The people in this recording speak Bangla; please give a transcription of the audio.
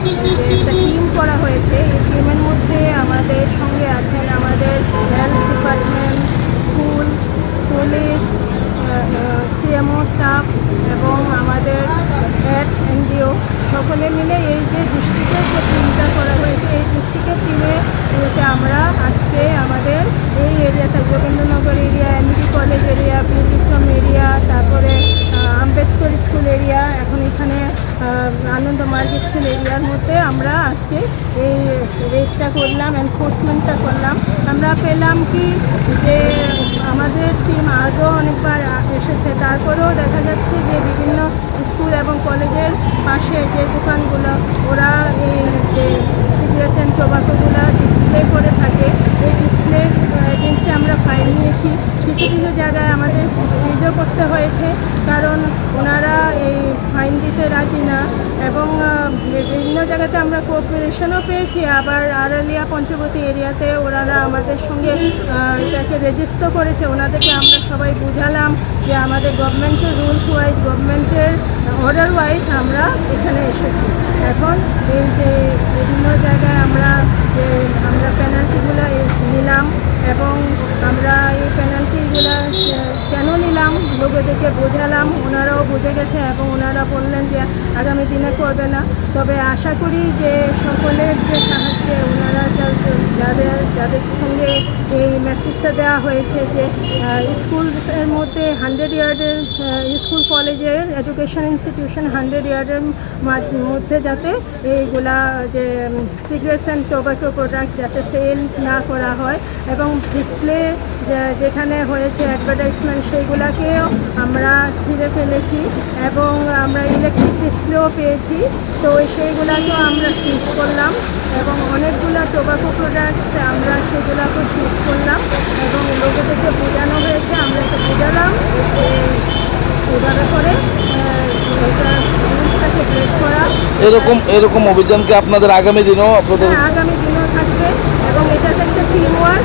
একটা টিম করা হয়েছে। এই টিমের মধ্যে আমাদের সঙ্গে আছেন আমাদের health department school police CMO staff এবং আমাদের হেড এনজিও সকলে মিলে এই যে ডিস্ট্রিক্টের যে টিমটা করা হয়েছে, এই ডিস্ট্রিক্টের টিমে আমরা আজকে আমাদের এই এরিয়াটা Gobindanagar area MD college area বিদ্যুৎম area তারপরে আনন্দ মার্কেট স্কুল এরিয়ার মধ্যে আমরা আজকে এই রেডটা করলাম এনফোর্সমেন্টটা করলাম। আমরা পেলাম কি যে আমাদের টিম আগেও অনেকবার এসেছে। তারপরেও দেখা যাচ্ছে যে বিভিন্ন স্কুল এবং কলেজের পাশে যে দোকানগুলো, ওরা এই যে সিগারেট অ্যান্ড টোবাকোগুলো ডিসপ্লে করে থাকে এই ডিসপ্লে এগেনস্টে আমরা ফাইন নিয়েছি কিছু জায়গায় আমাদের সিজও করতে হয়েছে, কারণ ওনারা এই ফাইন দিতে রাজি না এবং বিভিন্ন জায়গাতে আমরা কোঅপারেশনও পেয়েছি, আবার আড়ালিয়া পঞ্চবতী এরিয়াতে ওনারা আমাদের সঙ্গে এটাকে রেজিস্টার করেছে, ওনাদেরকে আমরা সবাই বুঝালাম যে আমাদের গভর্নমেন্টের রুলস ওয়াইজ গভর্নমেন্টের অর্ডার ওয়াইজ আমরা এখানে এসেছি। এখন এই যে বিভিন্ন জায়গায় আমরা যে, আমরা পেনাল্টিগুলো নিলাম এবং আমরা এই পেনাল্টিগুলো কেন লোকেদেরকে বোঝালাম, ওনারাও বুঝে গেছে এবং ওনারা বললেন যে আগামী দিনে করবে না। তবে আশা করি যে সকলের যে সাহায্যে ওনারা যাদের যাদের সঙ্গে এই মেসেজটা দেওয়া হয়েছে যে স্কুলের মধ্যে হান্ড্রেড ইয়ার্ডের স্কুল কলেজের এডুকেশন ইনস্টিটিউশন হান্ড্রেড ইয়ার্ডের মধ্যে যাতে এইগুলা যে সিগারেটস অ্যান্ড টোবাকো প্রোডাক্ট যাতে সেল না করা হয় এবং ডিসপ্লে যেখানে হয়েছে অ্যাডভার্টাইজমেন্ট সেইগুলাকেও আমরা ছিঁড়ে ফেলেছি এবং আমরা ইলেকট্রিক ডিসপ্লেও পেয়েছি। তো সেইগুলোকেও আমরা সিজ করলাম এবং অনেকগুলো টোবাকো প্রোডাক্টস আমরা সেগুলোকে সিজ করলাম এবং লোকেদেরকে বোঝানো হয়েছে আমরা এটা বোঝালাম যে এভাবে করে আহ, এটা রুলসটাকে ব্রেক করা এরকম এরকম অভিযানকে আপনাদের আগামী দিনেও আপনাদের হ্যাঁ, আগামী দিনেও থাকবে। এবং এটা একটা টিম ওয়ার্ক